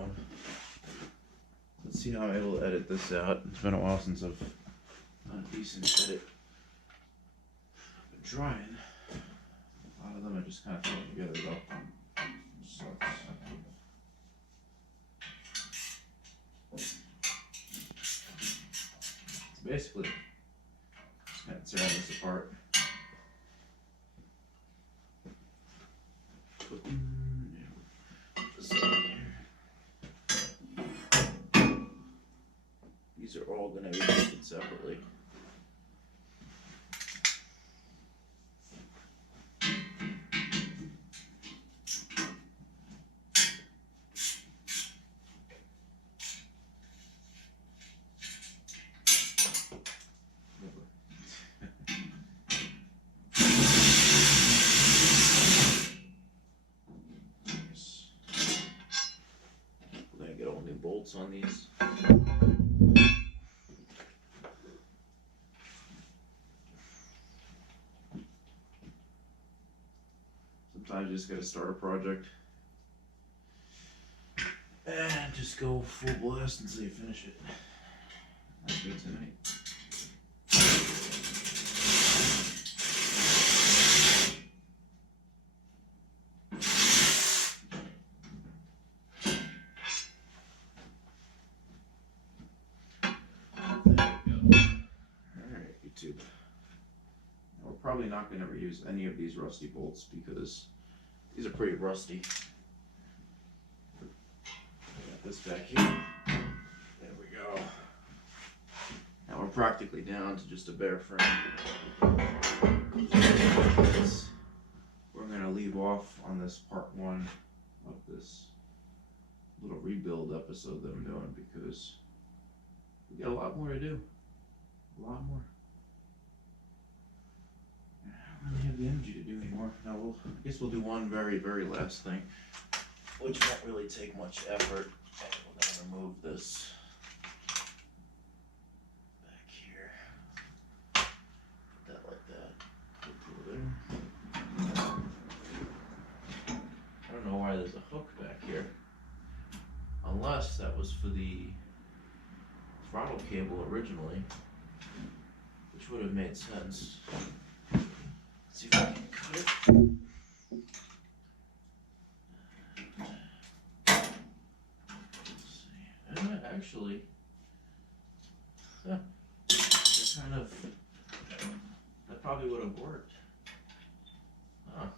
going. Let's see how I'm able to edit this out. It's been a while since I've done a decent edit. I've been trying. A lot of them I just kind of throw together though. Sucks. It's basically just kind of tearing this apart. Put this over here. These are all going to be taken separately. We're going to get all new bolts on these. Sometimes you just gotta start a project and just go full blast until you finish it. That's me tonight. There we go. Alright, YouTube. We're probably not going to ever use any of these rusty bolts because these are pretty rusty. Got this back here. There we go. Now we're practically down to just a bare frame. We're going to leave off on this part one of this little rebuild episode that I'm doing because we got a lot more to do. A lot more. I don't really have the energy to do anymore. Now I guess we'll do one very, very last thing, which won't really take much effort. And we're going to remove this back here. Put that like that. Put it there. I don't know why there's a hook back here, unless that was for the throttle cable originally, which would have made sense. See if I can cut it. Let's see. Actually, it kind of, that probably would have worked. Huh.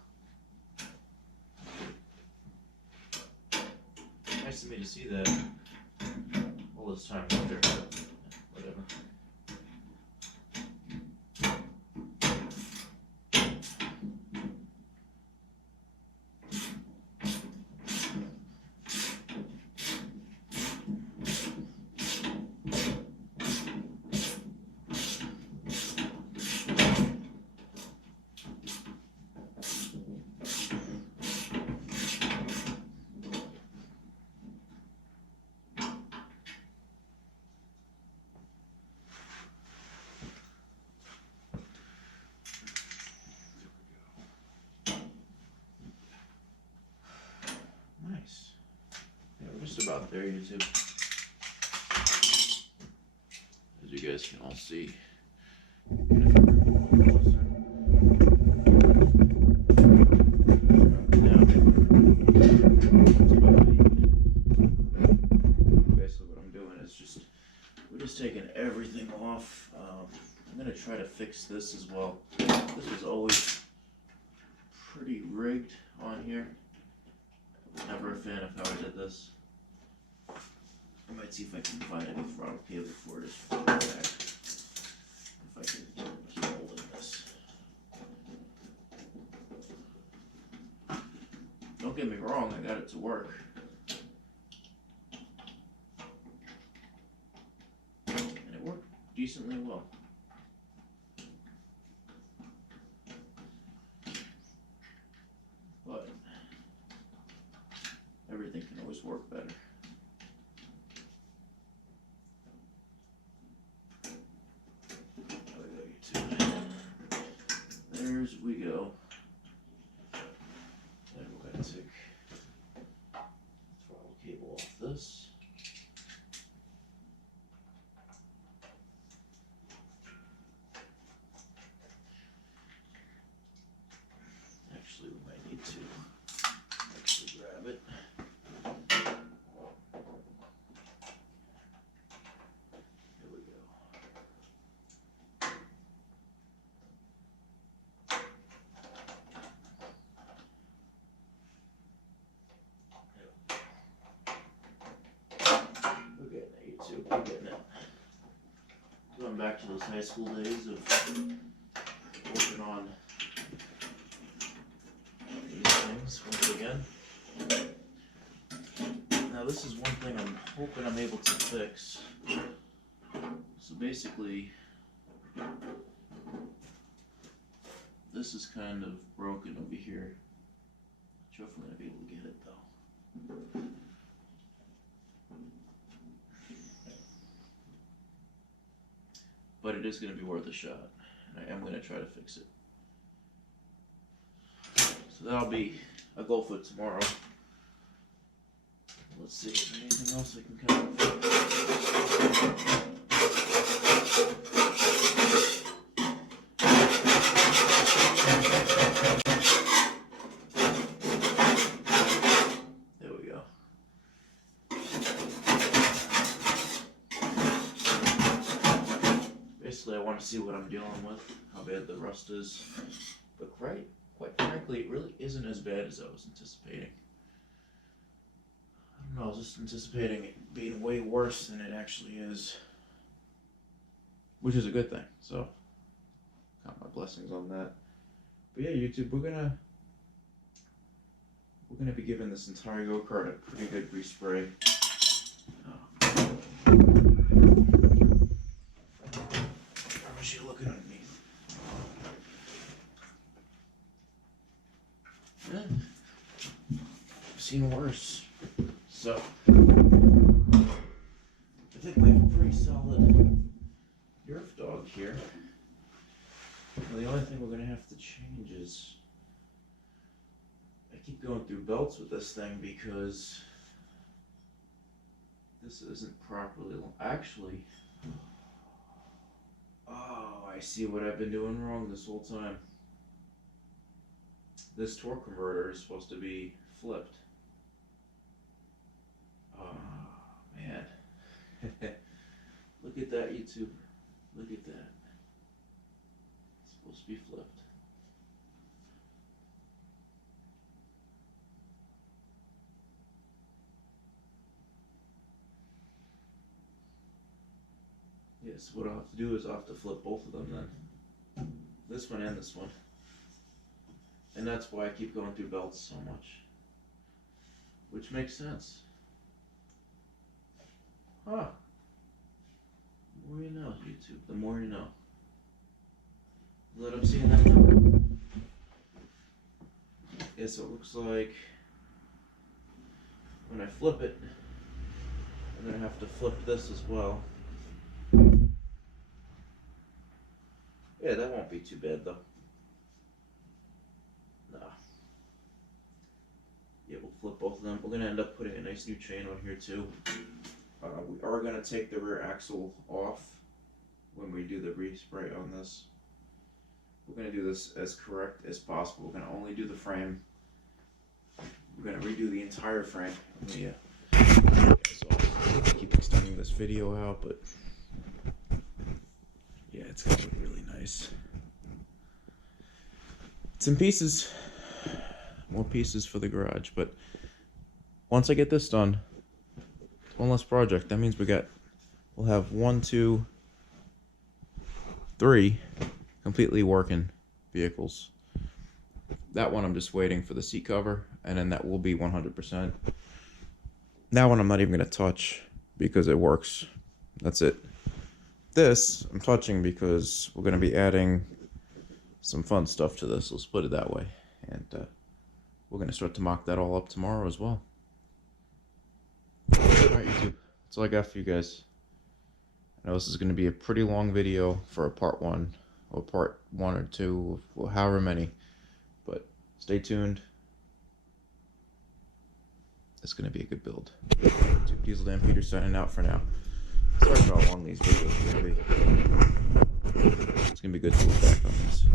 Nice of me to see that all this time later. Whatever. Nice. Yeah, we're just about there, YouTube. As you guys can all see. Basically what I'm doing is we're just taking everything off. I'm going to try to fix this as well. This was always pretty rigged on here. Never a fan of how I did this. I might see if I can find any throttle cable for it. If I can keep holding this. Don't get me wrong, I got it to work. And it worked decently well. But everything can always work better. There's we go. And we're going to take the throttle cable off this. getting it. Going back to those high school days of working on these things once again. Now this is one thing I'm hoping I'm able to fix. So basically, this is kind of broken over here. Not sure if I'm going to be able to get it though. But it is going to be worth a shot, and I am going to try to fix it. So that'll be a goal for tomorrow. Let's see if there's anything else I can kind of fix. There we go. Basically, I want to see what I'm dealing with, how bad the rust is. But quite frankly, it really isn't as bad as I was anticipating. I don't know, I was just anticipating it being way worse than it actually is. Which is a good thing, so count my blessings on that. But yeah, YouTube, we're gonna be giving this entire go-kart a pretty good respray. She looking underneath. Yeah. I've seen worse. So I think we have a pretty solid Yerf dog here. Well, the only thing we're gonna have to change is I keep going through belts with this thing because this isn't properly actually. Oh, I see what I've been doing wrong this whole time. This torque converter is supposed to be flipped. Oh, man. Look at that, YouTube. Look at that. It's supposed to be flipped. Yes, what I'll have to do is I'll have to flip both of them then. This one and this one. And that's why I keep going through belts so much. Which makes sense. Huh. The more you know, YouTube. The more you know. Glad I'm seeing that now. Yeah, so it looks like when I flip it, I'm going to have to flip this as well. Yeah, that won't be too bad though. Nah. Yeah, we'll flip both of them. We're gonna end up putting a nice new chain on here too. We are gonna take the rear axle off when we do the respray on this. We're gonna do this as correct as possible. We're gonna only do the frame. We're gonna redo the entire frame. Yeah. So I'll keep extending this video out, but yeah, it's gonna look really nice. It's in pieces. More pieces for the garage, but once I get this done, it's one less project. That means we'll have 1, 2, 3 completely working vehicles. That one I'm just waiting for the seat cover, and then that will be 100%. That one I'm not even gonna touch because it works. That's it. This I'm touching because we're going to be adding some fun stuff to this. Let's put it that way. And we're going to start to mock that all up tomorrow as well. Alright, YouTube. That's all I got for you guys. I know this is going to be a pretty long video for a part 1 or part 1 or 2 or however many. But stay tuned. It's going to be a good build. Diesel Dan Peter signing out for now. Sorry about how long these videos are going to be. It's going to be good to look back on this.